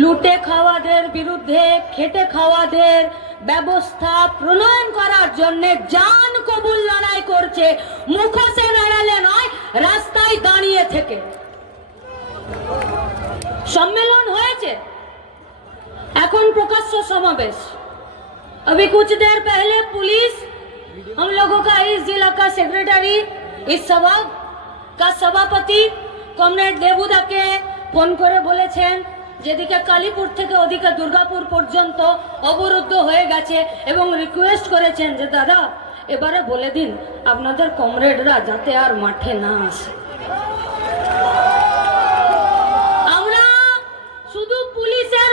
লুটে খাওয়াদের বিরুদ্ধে খেটে খাওয়াদের ব্যবস্থা প্রণয়ন করার জন্য জান কবুল লড়াই করছে মুখোশে লড়ালে নয় রাস্তায় দাঁড়িয়ে থেকে সম্মেলন হয়েছে এখন প্রকাশ্য সমাবেশ अभी कुछ देर पहले पुलिस हम लोगों का इस जिला का सेक्रेटरी इस सभा का সভাপতি কমরেড দেবুদাকে ফোন করে বলেছেন যেদিকে কালীপুর থেকে ওদিকে দুর্গাপুর পর্যন্ত অবরুদ্ধ হয়ে গেছে এবং রিকোয়েস্ট করেছেন যে, দাদা, এবারে বলে দিন, আপনাদের কমরেডরা যাতে আর মাঠে না আসে। আমরা শুধু পুলিশের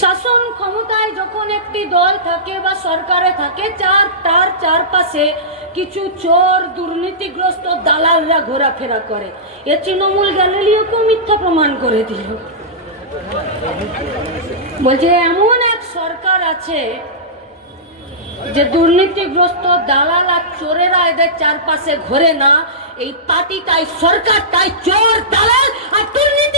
শাসন ক্ষমতায় যখন একটি দল থাকে বা সরকারে থাকে, চার, তার চারপাশে কিছু চোর, দুর্নীতিগ্রস্ত দালালরা ঘোরাফেরা করে। এ তৃণমূল গ্যালিলিওকেও মিথ্যা প্রমাণ করে দিল। বলছে, এমন এক সরকার আছে যে দুর্নীতিগ্রস্ত দালাল আর চোরেরা এদের চারপাশে ঘোরে না। এই পার্টিটাই সরকারটাই চোর, দালাল আর দুর্নীতিদের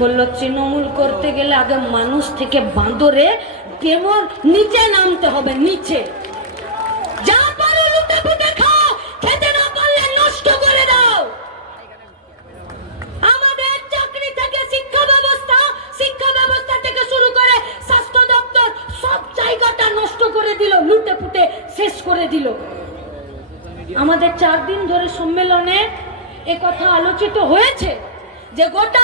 বলল, তৃণমূল করতে গেলে আগে মানুষ থেকে বাঁদরে কেমন নিচে নামতে হবে, নিচে। আমাদের শিক্ষা ব্যবস্থা থেকে শুরু করে স্বাস্থ্য দপ্তর সব জায়গাটা নষ্ট করে দিল, লুটে শেষ করে দিল। আমাদের চার দিন ধরে সম্মেলনে কথা আলোচিত হয়েছে। যে গোটা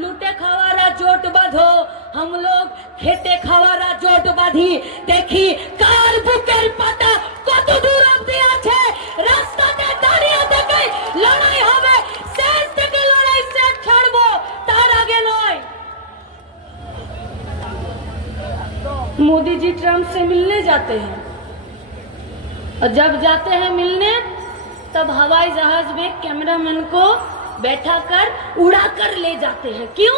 লুটে খাওয়ারা জোট বাঁধো हम लोग খেতে খাওয়ারা জোট বাঁধি দেখি কার বুকের পাতা কত দূর অব্দি আছে রাস্তাতে দাঁড়িয়ে থেকে লড়াই হবে শেষ থেকে লড়াই শেষ ছাড়বো তার আগে নয় मोदी जी ट्रम्प से मिलने जाते हैं और जब जाते हैं मिलने तब हवाई जहाज में कैमरामैन को बैठा कर उड़ा कर ले जाते हैं क्यों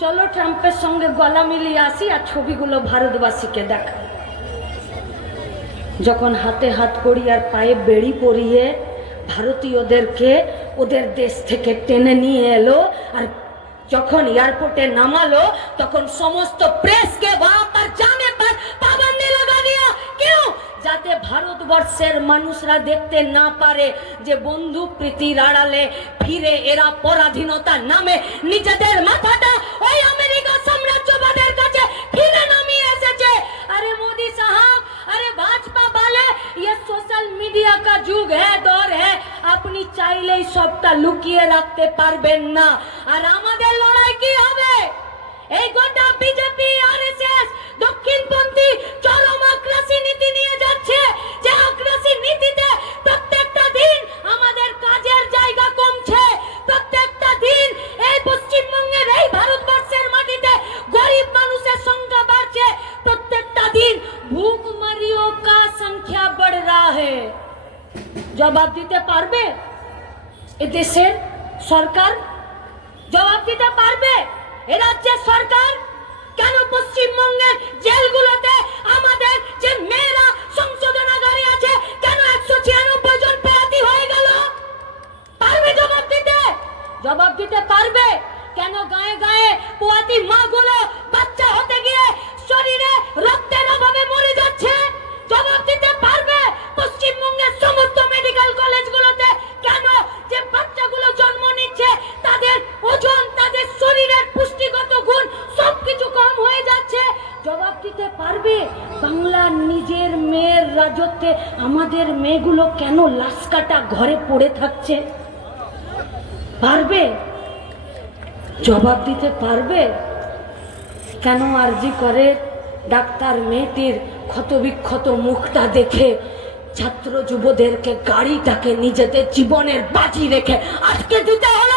চলো ট্রাম্পের সঙ্গে গলা মিলিয়ে আসি আর ছবিগুলো ভারতবাসীকে দেখা যখন হাতে হাত করি আর পায়ে বেড়ি পরিয়ে ভারতীয়দেরকে ওদের দেশ থেকে টেনে নিয়ে এলো আর যখন এয়ারপোর্টে নামালো তখন সমস্ত প্রেসকে वहां पर जाने যাতে ভারতবর্ষের মানুষরা দেখতে না পারে যে বন্ধু প্রীতির আড়ালে ফিরে এরা পরাধীনতা নামে নিজেদের মাথাটা ওই আমেরিকা সাম্রাজ্যবাদের কাছে ফিরে নামিয়ে এসেছে। আরে মোদি সাহাব, আরে ভাজপা বালে ये সোশ্যাল মিডিয়া কা যুগ है दौर है আপনি চাইলেই সবটা লুকিয়ে রাখতে পারবেন না। আর আমাদের লড়াই কি হবে? এই গোটা বিজেপি আর দক্ষিণপন্থী চরম আগ্রাসী নীতি নিয়ে যাচ্ছে। যে আগ্রাসী নীতিতে প্রত্যেকটা দিন আমাদের কাজের জায়গা কমছে। প্রত্যেকটা দিন এই পশ্চিমবঙ্গের এই ভারতবর্ষের মাটিতে গরিব মানুষের সংখ্যা বাড়ছে। প্রত্যেকটা দিন কা সংখ্যা বড় রা হে। জবাব দিতে পারবে? এদেশের সরকার জবাব দিতে পারবে? এ রাজ্যের সরকার কেন পশ্চিমবঙ্গের জেলগুলোতে আমাদের যে মেয়েরা সংশোধনাগারে আছে, কেন একশো ছিয়ানব্বই জন প্রার্থী হয়ে গেল? পারবে জবাব দিতে? জবাব দিতে পারবে? কেন গায়ে গায়ে পোয়াতি মাগুলো বাচ্চা হতে গিয়ে শরীরে রক্তের অভাবে মরে যাচ্ছে? জবাব দিতে পারবে? পশ্চিমবঙ্গের সমস্ত মেডিকেল কলেজগুলোতে পারবে? বাংলার নিজের মেয়ের রাজত্বে আমাদের মেয়েগুলো কেন লাশ কাটা ঘরে পড়ে থাকছে? পারবে? জবাব দিতে পারবে? কেন আরজি করে ডাক্তার মেয়েটির ক্ষতবিক্ষত মুখটা দেখে ছাত্র যুবদেরকে গাড়িটাকে নিজেদের জীবনের বাজি রেখে আটকে দিতে হলো?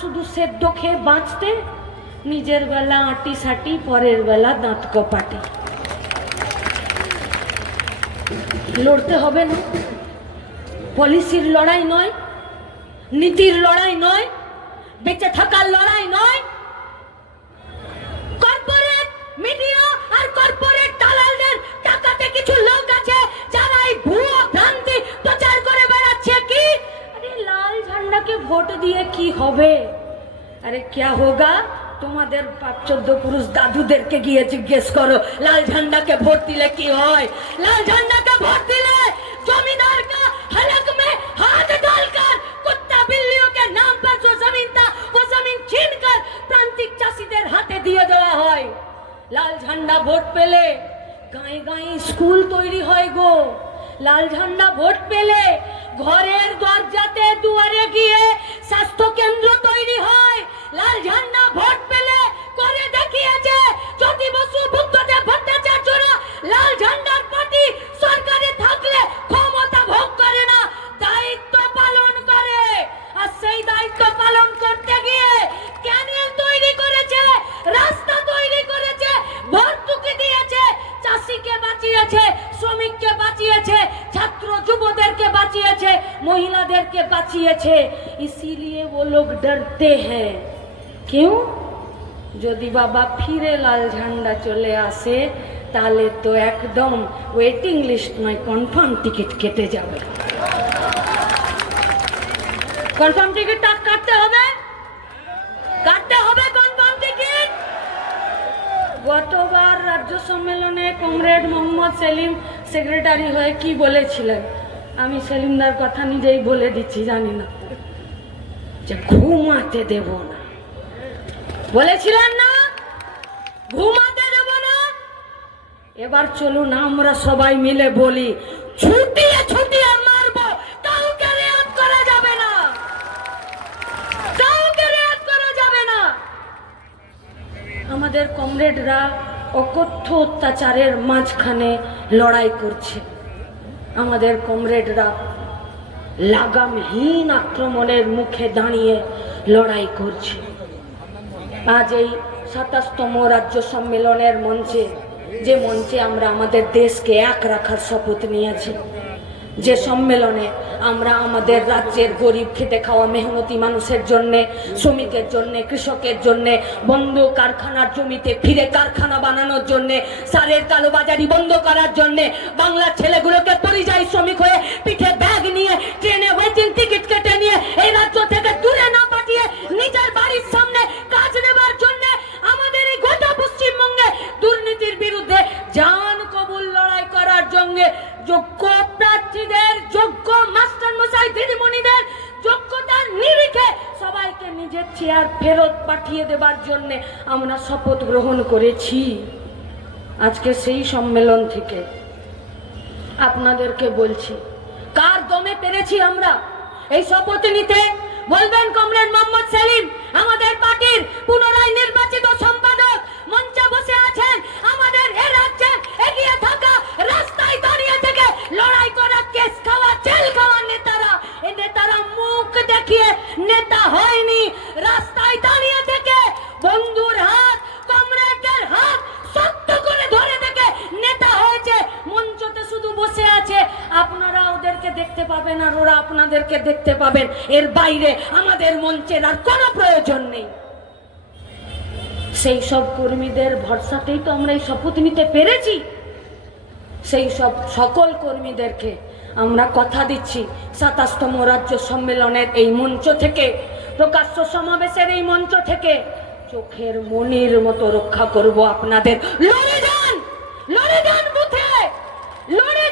শুধু সেদ্ধ খেয়ে বাঁচতে, নিজের বেলা আটি সাটি, পরের বেলা দাঁত কপাটি। লড়তে হবে না। পলিসির লড়াই নয়, নীতির লড়াই নয়, বেঁচে থাকার লড়াই নয়। কর্পোরেট মিডিয়া আর কর্পোরেট ভোট দিয়ে কি হবে? আরে ক্যা হোগা? তোমাদের পাপ চোদ্দ পুরুষ দাদুদেরকে গিয়ে জিজ্ঞেস করো, লাল ঝান্ডাকে ভোট দিলে কি হয়? লাল ঝান্ডাকে ভোট দিলে জমিদার কা হলক মে হাত ডালকার কুত্তা বিল্লিও কে নাম পর যে জমিন তা, ও জমিন ছিন কর, প্রান্তিক চাষীদের হাতে দিয়ে দেওয়া হয়। লাল ঝান্ডা ভোট পেলে গাঁয়ে গাঁয়ে স্কুল তৈরি হয় গো। লাল ঝান্ডা ভোট পেলে ঘরের দরজাতে দুয়ারে গিয়ে স্বাস্থ্য কেন্দ্র তৈরি হয়। লাল ঝান্ডা ভোট পেলে করে দেখিয়েছে জ্যোতি বসু বুদ্ধদেব ভট্টাচার্যরা লাল ঝান্ডার পার্টি সরকারে থাকলে ক্ষমতা ভোগ করে না, দায়িত্ব পালন করে। আর সেই দায়িত্ব পালন করতে গিয়ে ক্যানেল তৈরি করেছে, রাস্তা তৈরি করেছে, ভর্তুকি দিয়েছে, চাষিকে বাঁচিয়েছে শ্রমিককে বাঁচিয়েছে, ছাত্র যুবদেরকে বাঁচিয়েছে, মহিলাদেরকে বাঁচিয়েছে। ইসিলিয়ে ও লোক ডরতে হ্যাঁ কেউ? যদি বাবা ফিরে লাল ঝান্ডা চলে আসে, তাহলে তো একদম ওয়েটিং লিস্ট নয় কনফার্ম টিকিট কেটে যাবে। কনফার্ম টিকিটটা কাটতে হবে? কাটতে হবে কনফার্ম টিকিট গতবার রাজ্য সম্মেলনে কমরেড মোহাম্মদ সেলিম সেক্রেটারি হয়ে কি বলেছিলেন? আমি সেলিমদার কথা নিজেই বলে দিচ্ছি, জানি না। যে ঘুমাতে দেব না। বলেছিলেন না? ঘুমাতে দেব না? এবার চলুন, আমরা সবাই মিলে বলি, ছুটিয়ে ছুটিয়ে কাউকে রেয়াত করা যাবে না। কাউকে রেয়াত করা যাবে না। আমাদের কমরেডরা অকথ্য অত্যাচারের মাঝখানে লড়াই করছে। আমাদের কমরেডরা লাগামহীন আক্রমণের মুখে দাঁড়িয়ে লড়াই করছে। আজ এই সাতাশতম রাজ্য সম্মেলনের মঞ্চে, যে মঞ্চে আমরা আমাদের দেশকে এক রাখার শপথ নিয়েছি যে সম্মেলনে আমরা আমাদের রাজ্যের গরিব খেতে খাওয়া মেহনতি মানুষের জন্য, শ্রমিকের জন্য, কৃষকের জন্য, বন্ধ কারখানার জমিতে ফিরে কারখানা বানানোর জন্য, সারের কালোবাজারি বন্ধ করার জন্য, বাংলার ছেলেগুলোকে পরিযায়ী শ্রমিক হয়ে পিঠে ব্যাগ নিয়ে করেছি আজকে সেই সম্মেলন থেকে। আপনাদেরকে বলছি, কার দমে পেরেছি আমরা? এই শপথ নিতে বলবেন কমরেড মোহাম্মদ সেলিম, আমাদের পার্টির পুনরায় নির্বাচিত সম্পাদক মঞ্চে বসে আছেন। আমাদের এ রাজ্যে এগিয়ে থাকা, রাস্তায় দাঁড়িয়ে থেকে লড়াই করা কেস খাওয়া, জেল খাওয়া নেতারা এই নেতারা মুখ দেখিয়ে নেতা হয়নি, রাস্তায় দাঁড়িয়ে থেকে বন্ধুর হাত কমরেডের হাত শক্ত করে ধরে থেকে নেতা হয়েছে মঞ্চতে শুধু বসে আছে আপনারা ওদেরকে দেখতে পাবেন আর ওরা আপনাদেরকে দেখতে পাবেন। এর বাইরে আমাদের মঞ্চের আর কোনো প্রয়োজন নেই। সেই সব কর্মীদের ভরসাতেই তো আমরা এই শপথ নিতে পেরেছি। সেই সব সকল কর্মীদেরকে আমরা কথা দিচ্ছি সাতাশতম রাজ্য সম্মেলনের এই মঞ্চ থেকে, প্রকাশ্য সমাবেশের এই মঞ্চ থেকে। চোখের মনির মতো রক্ষা করব আপনাদের। লড়ে যান! লড়ে যান বুথে! লড়ে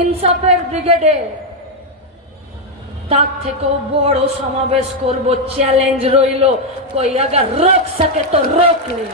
ইনসাফের ব্রিগেডে তার থেকেও বড় সমাবেশ করব চ্যালেঞ্জ রইল। কই, আগে রোক সকে তো রোক নেই।